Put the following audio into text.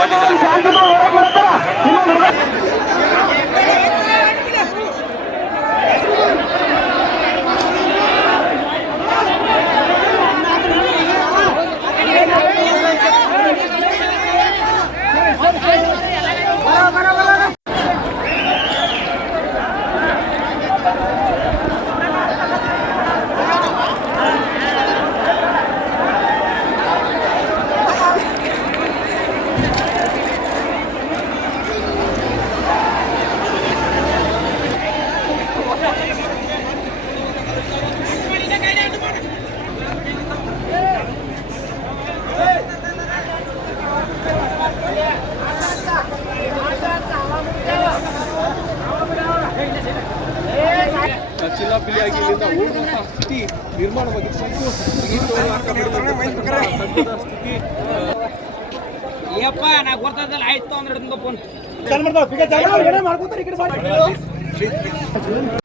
ধন্যবাদ ಚಿಲ್ಲಾಪಿಲ್ಲಿಯಾಗಿ ಇಲ್ಲಿಂದ ಸ್ಥಿತಿ ನಿರ್ಮಾಣವಾಗಿತ್ತು ಸ್ಥಿತಿ ಯಪ್ಪ ನಾ ಗೊತ್ತದಲ್ಲ ಆಯ್ತು ಅಂದ್ರೆ ಫೋನ್ ಚಾಲು